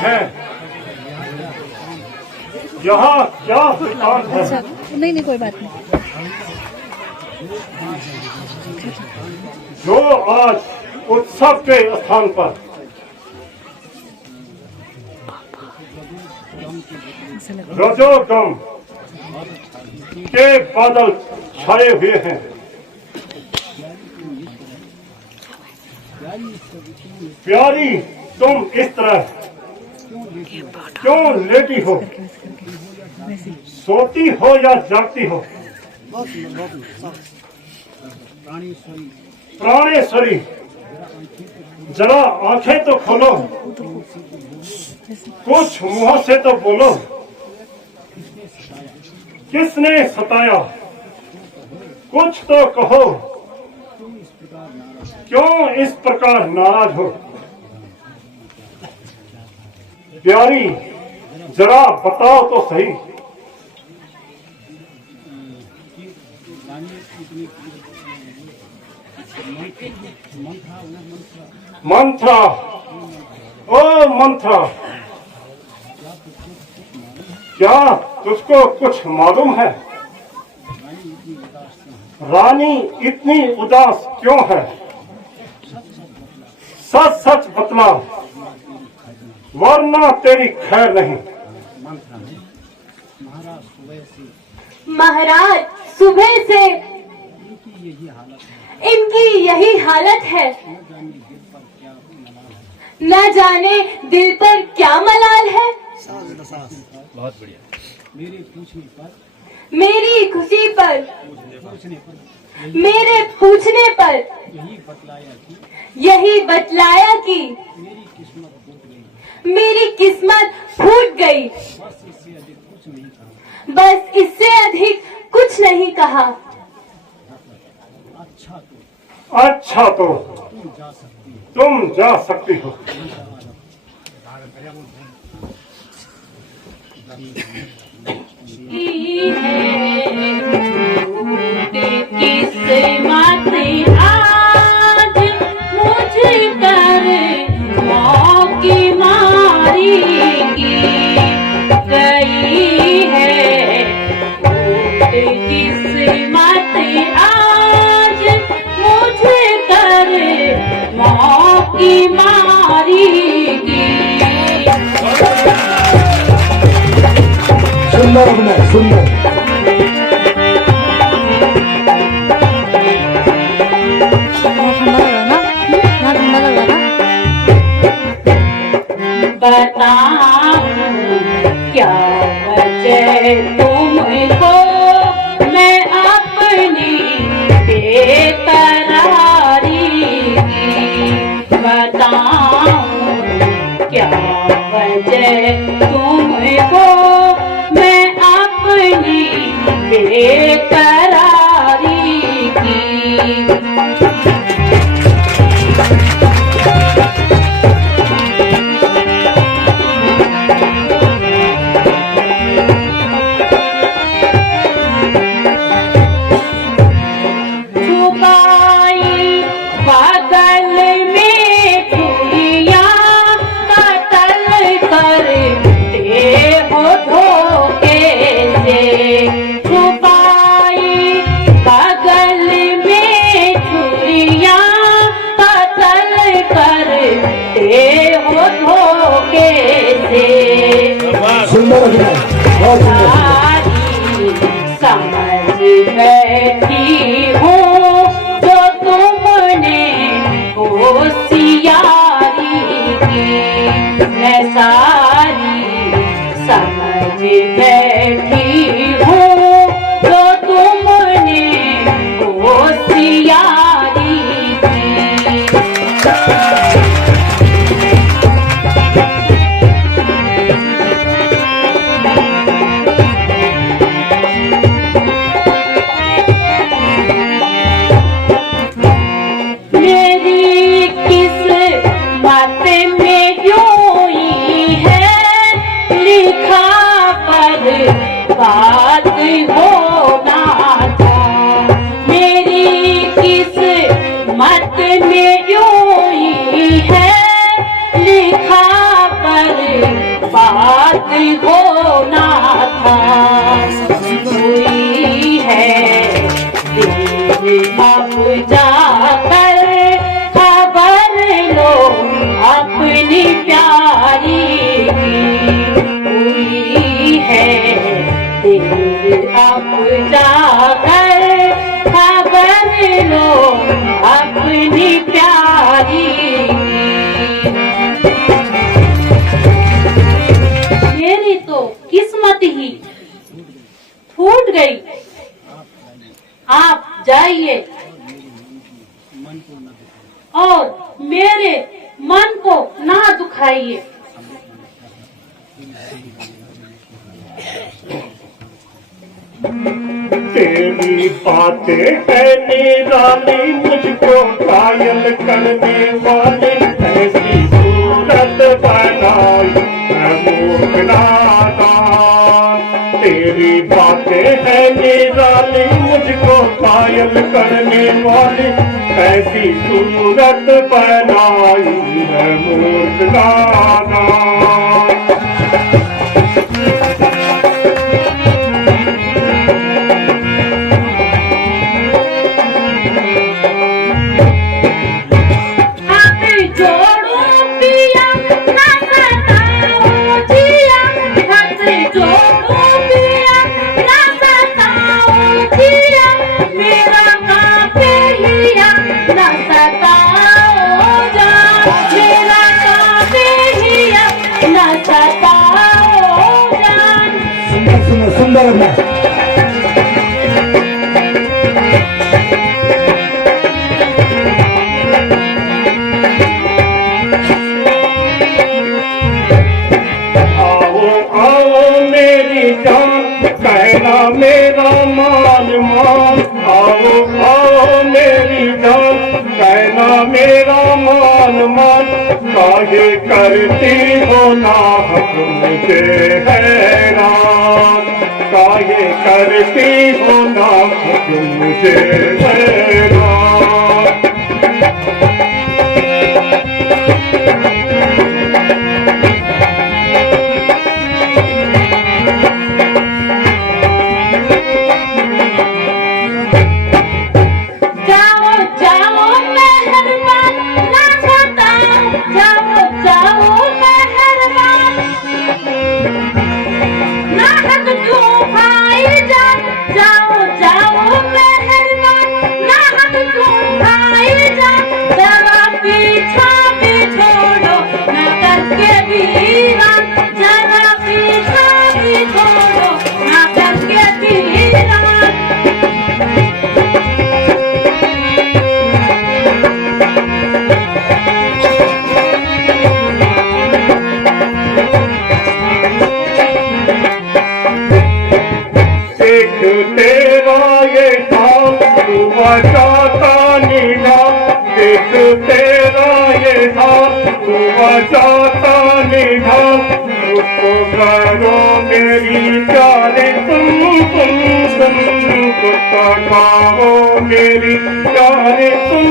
है यहाँ क्या दुकान है? नहीं नहीं कोई बात नहीं। जो आज उत्सव के स्थान पर रजोगम के बादल छाए हुए हैं, प्यारी तुम इस तरह क्यों लेटी हो? सोती हो या जागती हो? प्राणेश्वरी जरा आंखें तो खोलो, कुछ मुंह से तो बोलो। किसने सताया? कुछ तो कहो, क्यों इस प्रकार नाराज हो? प्यारी जरा बताओ तो सही। मंत्रा, ओ मंत्रा, क्या तुझको कुछ मालूम है? रानी इतनी उदास क्यों है? सच सच बतला, वरना तेरी खैर नहीं। महाराज सुबह से इनकी यही हालत है। न जाने दिल पर क्या मलाल है। बहुत बढ़िया। मेरी खुशी पर मेरे पूछने पर यही बतलाया कि मेरी किस्मत फूट गई। बस इससे अधिक कुछ नहीं कहा। अच्छा तो तुम जा सकती हो। सुंदर है, सुंदर। बताऊं क्या वजह तुमको मैं अपनी बेकरारी की। बताऊं क्या वजह तुमको मैं अपनी बेकरारी की। समझ बैठी हूँ जो तुमने होशियारी की। मैं सारी समझ बैठी हूँ जो तुमने होशियारी की। यूं ही है लिखा पर बात होना था। हुई है दिल अब जाकर खबर लो अपनी प्यारी की। हुई है दिल अब जाकर खबर लो अपनी प्यारी की। मेरी तो किस्मत ही फूट गई। आप जाइए और मेरे मन को ना दुखाइए। तेरी बातें है निराली, मुझको कायल करने वाली, ऐसी सूरत बनाई है मूर्ख नादान। तेरी बातें है निराली, मुझको कायल करने वाली, ऐसी सूरत बनाई है मूर्ख नादान। सुंदर अभिनय। आओ आओ मेरी जान, कहना मेरा मान मान। आओ आओ मेरी जान, कहना मेरा मान मान। काहे करती हो ना मुझे हैरान, काहे करती हो ना मुझे हैरान। तेरा ये काम तू बचाता निगाह, देख तेरा ये काम तू बचाता निगाह। उसको करो मेरी प्यारे तुम कुत्ता खाओ मेरी प्यारे तुम।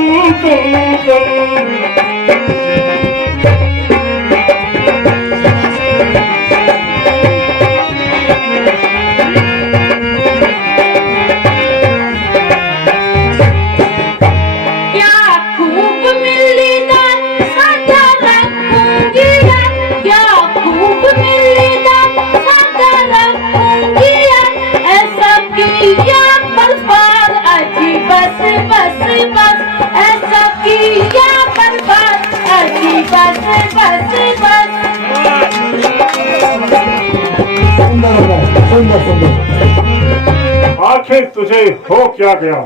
आखिर तुझे हो क्या गया?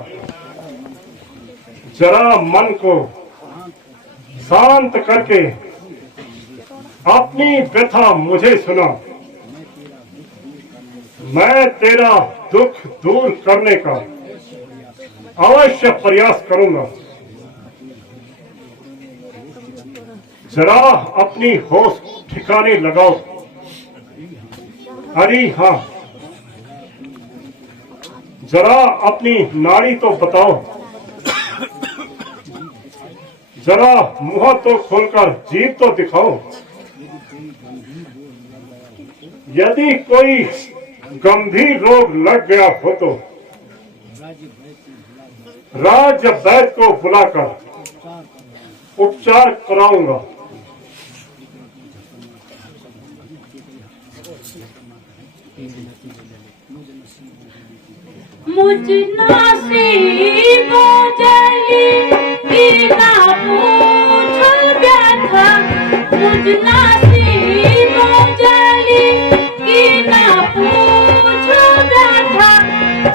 जरा मन को शांत करके अपनी व्यथा मुझे सुना। मैं तेरा दुख दूर करने का अवश्य प्रयास करूंगा। जरा अपनी होश ठिकाने लगाओ। अरे हाँ, जरा अपनी नाड़ी तो बताओ। जरा मुंह तो खोलकर जीभ तो दिखाओ। यदि कोई गंभीर रोग लग गया हो तो राज्य वैद्य को बुलाकर उपचार कराऊंगा। मुझ नसीब जली की ना पूछो व्यथा, मुझ नसीब जली की ना पूछो व्यथा।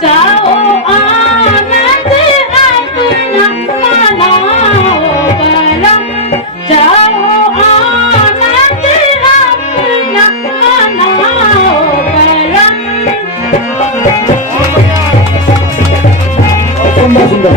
जाओ आनंद अपना मनाओ बलम, जाओ आनंद अपना मनाओ बलम। सुंदर सुंदर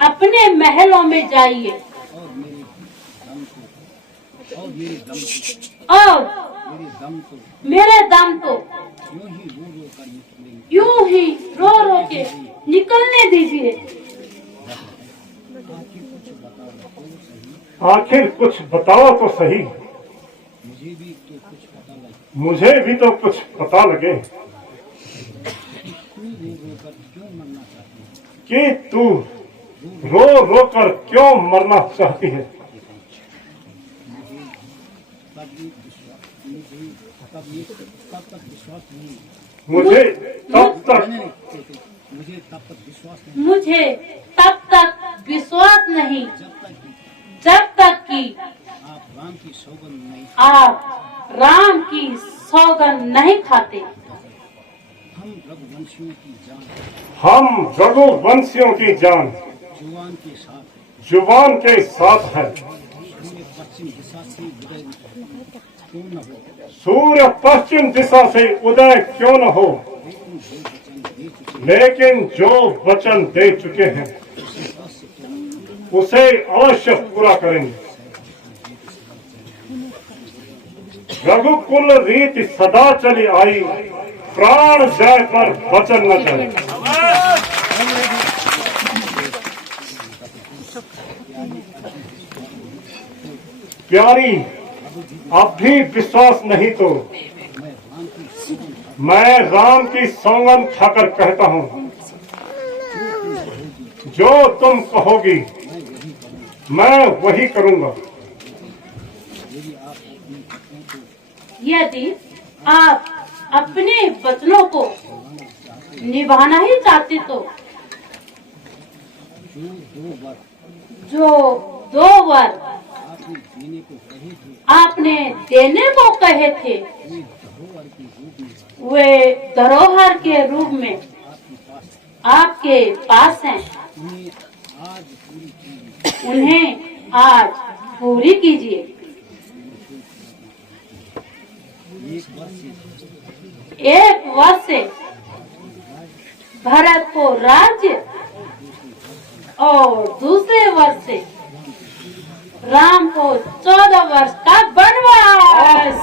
अपने महलों में जाइए और मेरे दम तो यूं ही रो रो के निकलने दीजिए। आखिर कुछ बताओ तो सही, मुझे भी तो कुछ पता लगे कि तू रो रो कर क्यों मरना चाहती है। मुझे तब तक विश्वास नहीं जब तक कि आप राम की सौगंध नहीं खाते। हम रघुवंशियों की जान जुबान के साथ है। सूर्य पश्चिम दिशा से उदय क्यों न हो, लेकिन जो वचन दे चुके हैं उसे अवश्य पूरा करेंगे। रघुकुल रीति सदा चली आई, प्राण जाए पर वचन न जाए। प्यारी, अब भी विश्वास नहीं तो मैं राम की सौगंध खाकर कहता हूँ, जो तुम कहोगी मैं वही करूंगा। यदि आप अपने वचनों को निभाना ही चाहते तो जो 2 वर आपने देने को कहे थे वे धरोहर के रूप में आपके पास हैं। उन्हें आज पूरी कीजिए। एक वर्ष से भारत को राज्य और दूसरे वर्ष से राम को 14 वर्ष का वनवास।